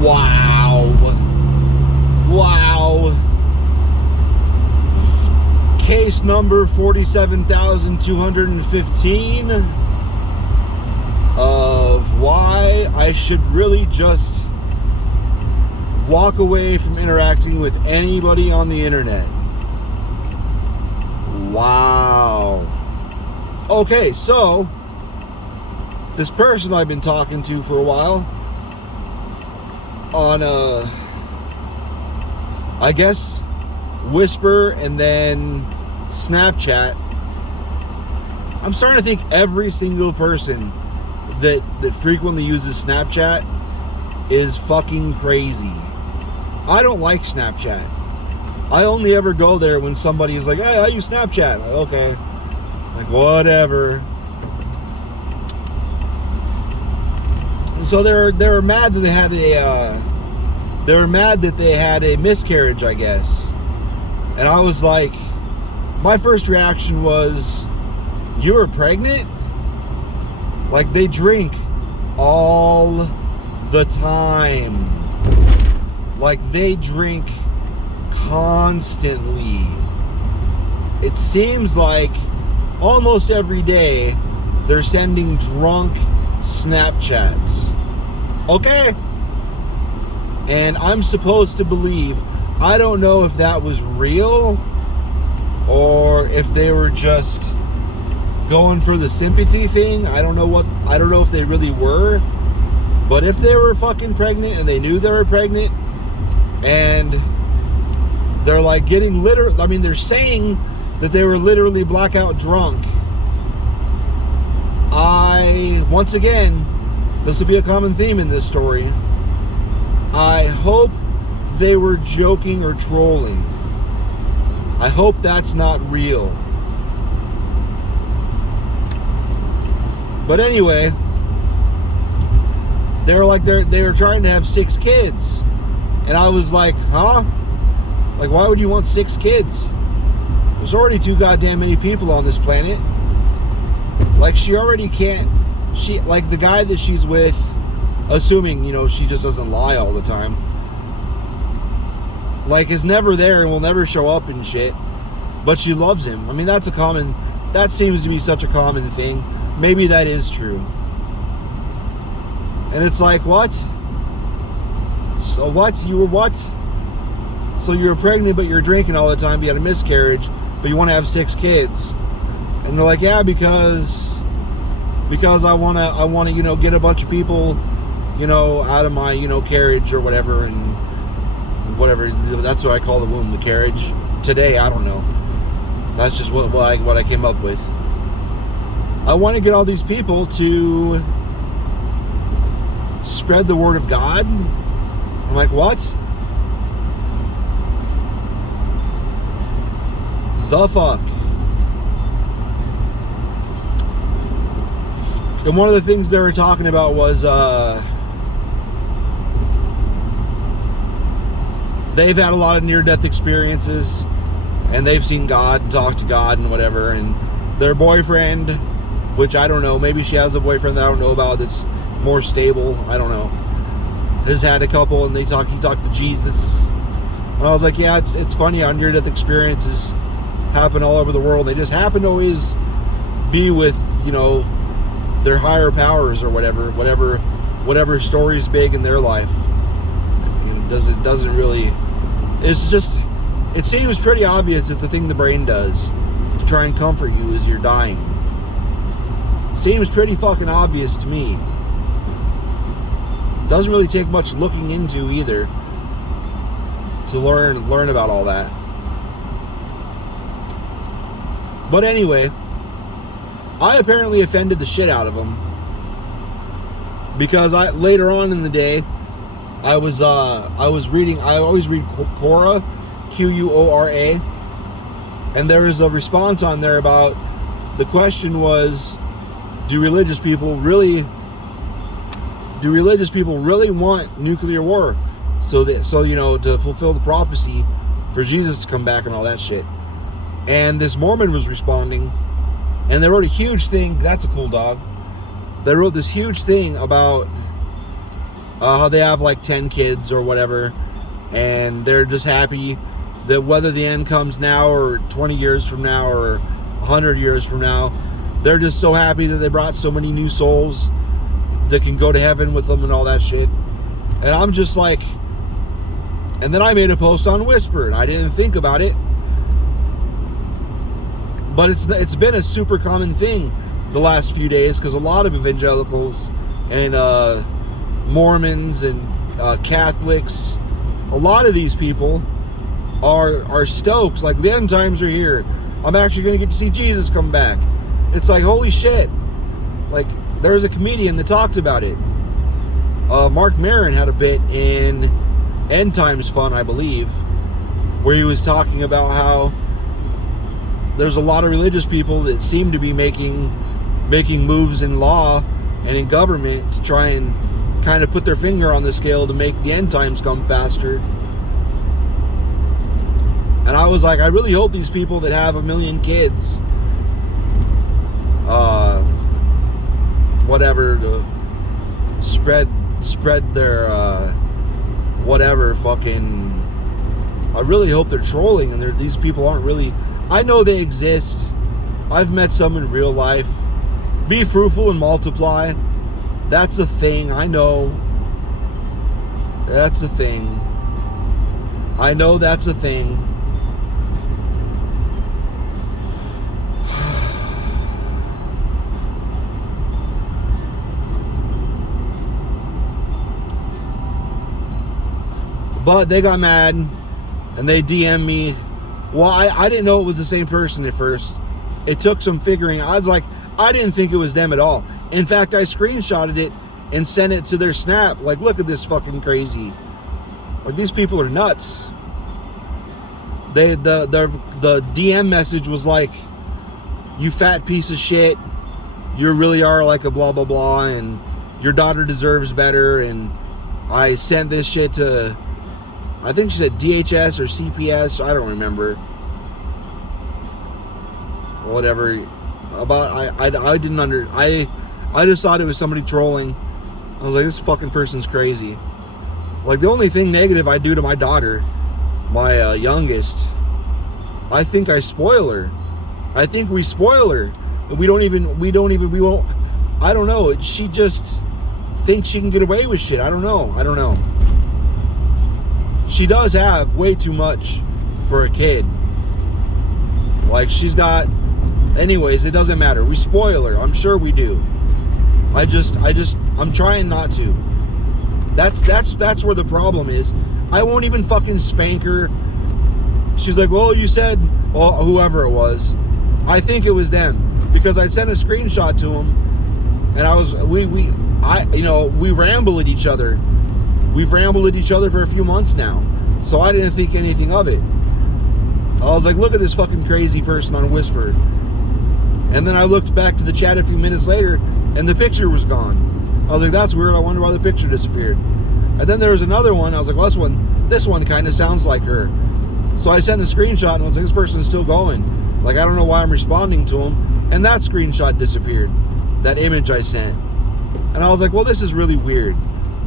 Wow. Case number 47,215 of why I should really just walk away from interacting with anybody on the internet. Wow. Okay, so this person I've been talking to for a while on I guess Whisper and then Snapchat. I'm starting to think every single person that frequently uses Snapchat is fucking crazy. I don't like Snapchat. I only ever go there when somebody is like, hey, I use Snapchat. Like, okay. Like, whatever. So they were mad that they had a miscarriage, I guess. And I was like, my first reaction was, you were pregnant? Like, they drink all the time. Like, they drink constantly. It seems like almost every day they're sending drunk Snapchats. Okay? And I'm supposed to believe, I don't know if that was real or if they were just going for the sympathy thing. I don't know if they really were. But if they were fucking pregnant and they knew they were pregnant and they're like getting they're saying that they were literally blackout drunk. Once again, this will be a common theme in this story. I hope they were joking or trolling. I hope that's not real. But anyway, they were trying to have 6 kids. And I was like, huh? Like, why would you want 6 kids? There's already too goddamn many people on this planet. Like, she already can't, like, the guy that she's with, assuming, she just doesn't lie all the time, like, is never there and will never show up and shit, but she loves him. I mean, that seems to be such a common thing. Maybe that is true. And it's like, what? So what? You were what? So you were pregnant, but you're drinking all the time. You had a miscarriage, but you want to have 6 kids. And they're like, yeah, because I want to, get a bunch of people, out of my, carriage or whatever, and whatever. That's what I call the womb, the carriage. Today, I don't know. That's just what I came up with. I want to get all these people to spread the word of God. I'm like, what? The fuck? And one of the things they were talking about was they've had a lot of near-death experiences, and they've seen God and talked to God and whatever, and their boyfriend, which I don't know, maybe she has a boyfriend that I don't know about that's more stable, I don't know, has had a couple, and he talked to Jesus. And I was like, yeah, it's funny how near-death experiences happen all over the world. They just happen to always be with, their higher powers or whatever story's big in their life. It doesn't really, it's just, it seems pretty obvious it's the thing the brain does to try and comfort you as you're dying. Seems pretty fucking obvious to me. Doesn't really take much looking into either to learn about all that. But anyway, I apparently offended the shit out of him because later on in the day I was reading. I always read Quora, Quora, and there was a response on there about the question was, do religious people really want nuclear war so to fulfill the prophecy for Jesus to come back and all that shit? And this Mormon was responding, and they wrote a huge thing. That's a cool dog. They wrote this huge thing about how they have like 10 kids or whatever, and they're just happy that whether the end comes now or 20 years from now or 100 years from now, they're just so happy that they brought so many new souls that can go to heaven with them and all that shit. And I'm just like, and then I made a post on Whisper, and I didn't think about it, but it's been a super common thing the last few days, because a lot of evangelicals and Mormons and Catholics, a lot of these people are stoked, like the end times are here. I'm actually going to get to see Jesus come back. It's like, holy shit. Like, there was a comedian that talked about it. Mark Maron had a bit in End Times Fun, I believe, where he was talking about how there's a lot of religious people that seem to be making moves in law and in government to try and kind of put their finger on the scale to make the end times come faster. And I was like, I really hope these people that have 1 million kids, whatever, to spread their whatever fucking, I really hope they're trolling and these people aren't really, I know they exist. I've met some in real life. Be fruitful and multiply. That's a thing. I know. That's a thing. I know that's a thing. But they got mad and they DM'd me. Well, I didn't know it was the same person at first. It took some figuring. I was like, I didn't think it was them at all. In fact, I screenshotted it and sent it to their Snap. Like, look at this fucking crazy. Like, these people are nuts. The DM message was like, you fat piece of shit. You really are like a blah, blah, blah. And your daughter deserves better. And I sent this shit to, I think she said DHS or CPS. I don't remember. Whatever. I didn't I just thought it was somebody trolling. I was like, this fucking person's crazy. Like, the only thing negative I do to my daughter, my youngest, I think I spoil her. I think we spoil her. We won't, I don't know. She just thinks she can get away with shit. I don't know. She does have way too much for a kid. Like, she's got, anyways, it doesn't matter. We spoil her. I'm sure we do. I'm trying not to. That's where the problem is. I won't even fucking spank her. She's like, well, you said, well, whoever it was. I think it was them, because I sent a screenshot to him, and we ramble at each other. We've rambled at each other for a few months now, so I didn't think anything of it. I was like, look at this fucking crazy person on Whisper. And then I looked back to the chat a few minutes later, and the picture was gone. I was like, that's weird. I wonder why the picture disappeared. And then there was another one. I was like, well, this one kind of sounds like her. So I sent the screenshot, and I was like, this person's still going. Like, I don't know why I'm responding to him. And that screenshot disappeared. That image I sent. And I was like, well, this is really weird.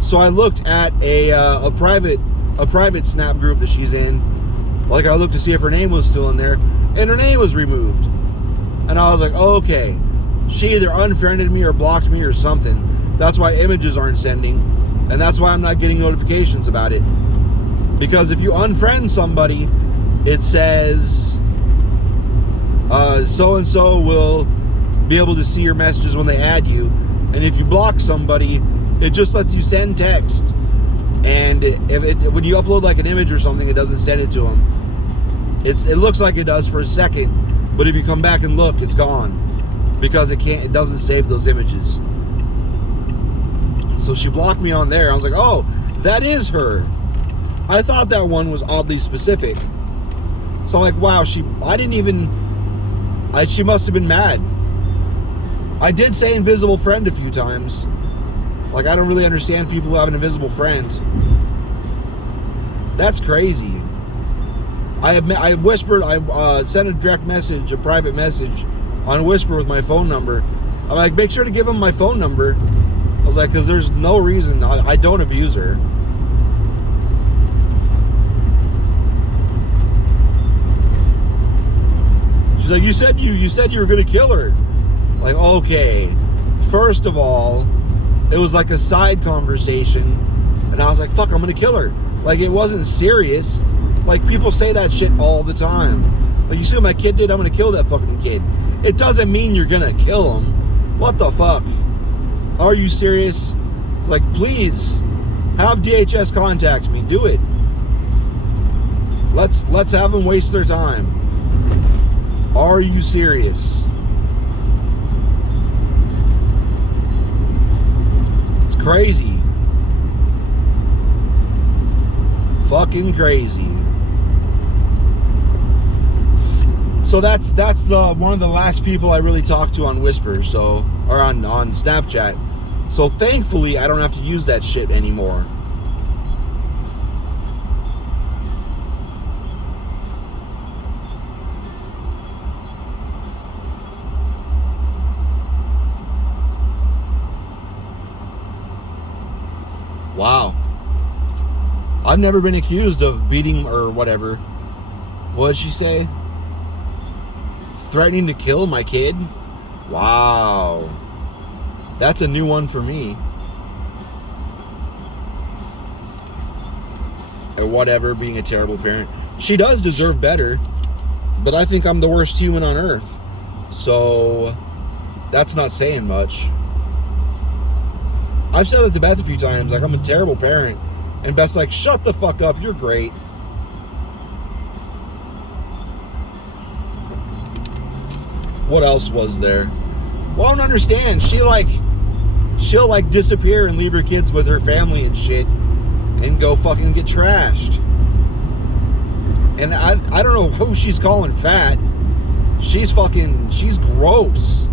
So I looked at a private Snap group that she's in. Like, I looked to see if her name was still in there, and her name was removed. And I was like, oh, okay. She either unfriended me or blocked me or something. That's why images aren't sending. And that's why I'm not getting notifications about it. Because if you unfriend somebody, it says, so-and-so will be able to see your messages when they add you. And if you block somebody, it just lets you send text. And when you upload like an image or something, it doesn't send it to them. It looks like it does for a second, but if you come back and look, it's gone, because it doesn't save those images. So she blocked me on there. I was like, oh, that is her. I thought that one was oddly specific. So I'm like, wow, she must have been mad. I did say invisible friend a few times. Like, I don't really understand people who have an invisible friend. That's crazy. I whispered, I sent a direct message, a private message on Whisper with my phone number. I'm like, make sure to give them my phone number. I was like, because there's no reason. I don't abuse her. She's like, you said you were gonna kill her. Like, okay. First of all, it was like a side conversation, and I was like, fuck, I'm gonna kill her. Like, it wasn't serious. Like, people say that shit all the time. Like, you see what my kid did? I'm gonna kill that fucking kid. It doesn't mean you're gonna kill him. What the fuck? Are you serious? It's like, please, have DHS contact me. Do it. Let's have them waste their time. Are you serious? It's crazy. Fucking crazy. So that's the one of the last people I really talked to on Whisper, so, or on Snapchat. So thankfully I don't have to use that shit anymore. Wow. I've never been accused of beating or whatever. What did she say? Threatening to kill my kid? Wow. That's a new one for me. Or whatever, being a terrible parent. She does deserve better, but I think I'm the worst human on earth. So, that's not saying much. I've said it to Beth a few times, like, I'm a terrible parent. And Beth's like, shut the fuck up, you're great. What else was there? Well, I don't understand. She'll disappear and leave her kids with her family and shit and go fucking get trashed. And I don't know who she's calling fat. She's gross.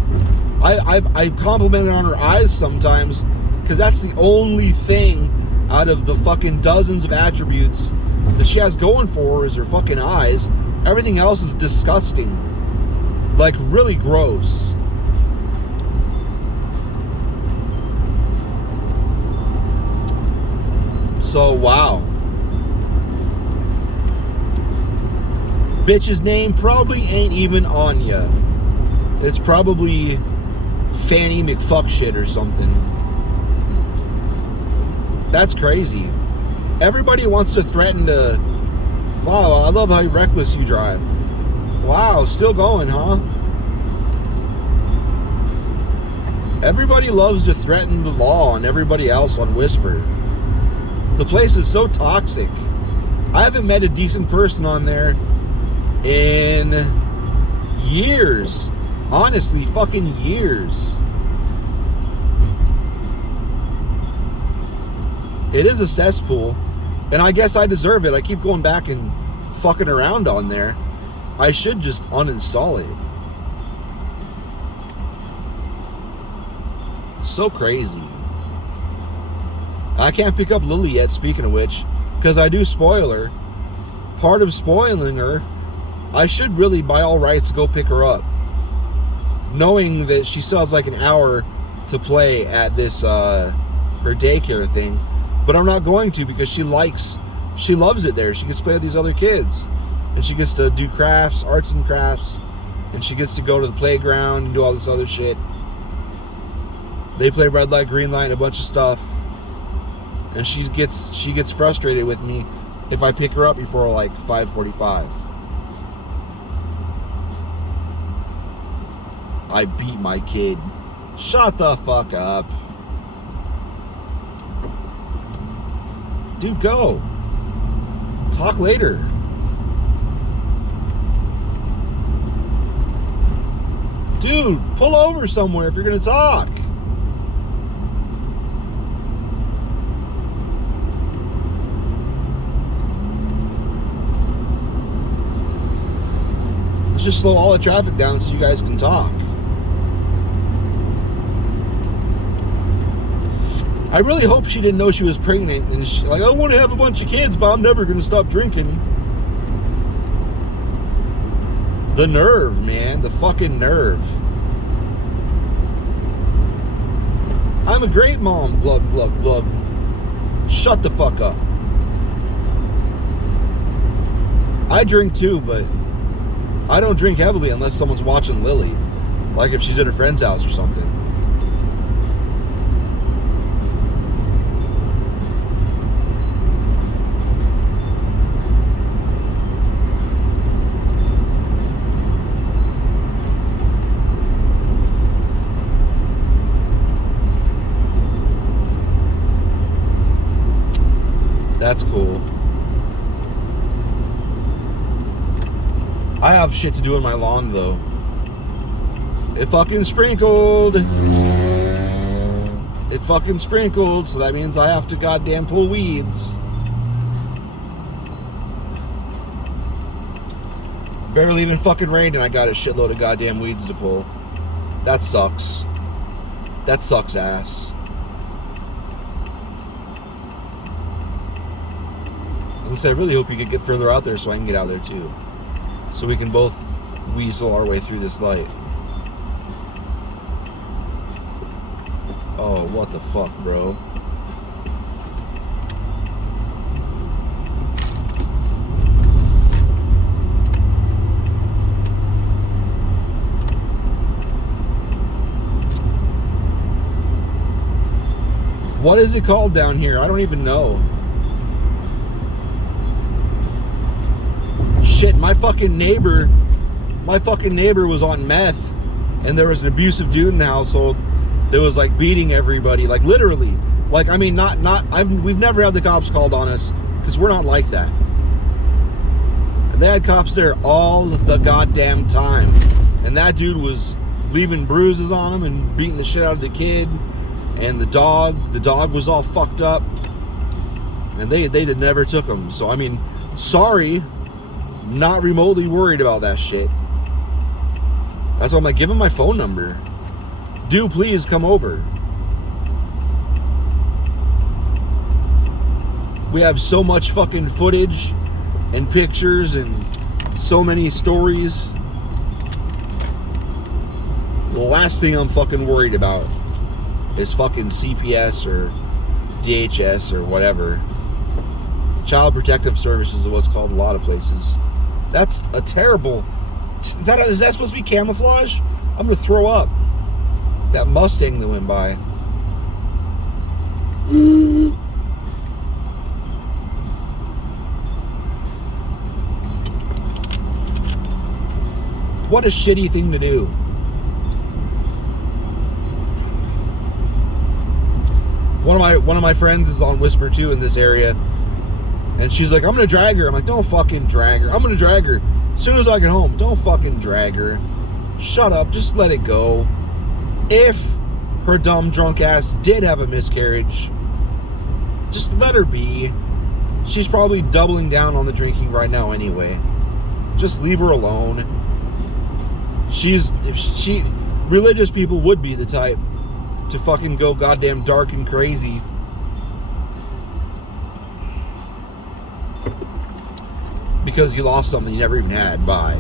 I compliment her on her eyes sometimes, because that's the only thing out of the fucking dozens of attributes that she has going for her is her fucking eyes. Everything else is disgusting. Like, really gross. So, wow. Bitch's name probably ain't even Anya. It's probably Fanny McFuckshit or something. That's crazy. Everybody wants to threaten to... Wow, I love how reckless you drive. Wow, still going, huh? Everybody loves to threaten the law and everybody else on Whisper. The place is so toxic. I haven't met a decent person on there in years. Honestly, fucking years. It is a cesspool, and I guess I deserve it. I keep going back and fucking around on there. I should just uninstall it. It's so crazy. I can't pick up Lily yet, speaking of which, because I do spoil her. Part of spoiling her, I should really, by all rights, go pick her up. Knowing that she still has like an hour to play at this, her daycare thing. But I'm not going to, because she loves it there. She gets to play with these other kids. And she gets to do crafts, arts and crafts. And she gets to go to the playground and do all this other shit. They play red light, green light, and a bunch of stuff. And she gets frustrated with me if I pick her up before like 5:45. I beat my kid. Shut the fuck up. Dude, go. Talk later. Dude, pull over somewhere if you're gonna talk. Let's just slow all the traffic down so you guys can talk. I really hope she didn't know she was pregnant and she's like, I want to have a bunch of kids, but I'm never going to stop drinking. The nerve, man. The fucking nerve. I'm a great mom. Glug, glug, glug. Shut the fuck up. I drink too, but I don't drink heavily unless someone's watching Lily. Like if she's at her friend's house or something. That's cool. I have shit to do in my lawn though. It fucking sprinkled. It fucking sprinkled, so that means I have to goddamn pull weeds. Barely even fucking rained and I got a shitload of goddamn weeds to pull. That sucks. That sucks ass. I really hope you could get further out there so I can get out there too. So we can both weasel our way through this light. Oh, what the fuck, bro? What is it called down here? I don't even know. Shit, my fucking neighbor was on meth, and there was an abusive dude in the household that was like beating everybody, like literally. Like, I mean, we've never had the cops called on us because we're not like that. And they had cops there all the goddamn time, and that dude was leaving bruises on him and beating the shit out of the kid, and the dog was all fucked up, and they never took him. So I mean, sorry. Not remotely worried about that shit. That's why I'm like, give him my phone number. Do please come over. We have so much fucking footage and pictures and so many stories. The last thing I'm fucking worried about is fucking CPS or DHS or whatever. Child Protective Services is what's called in a lot of places. That's a terrible... Is that supposed to be camouflage? I'm going to throw up. That Mustang that went by. What a shitty thing to do. One of my friends is on Whisper 2 in this area. And she's like, I'm going to drag her. I'm like, don't fucking drag her. I'm going to drag her as soon as I get home. Don't fucking drag her. Shut up. Just let it go. If her dumb drunk ass did have a miscarriage, just let her be. She's probably doubling down on the drinking right now anyway. Just leave her alone. Religious people would be the type to fucking go goddamn dark and crazy. Because you lost something you never even had. Bye.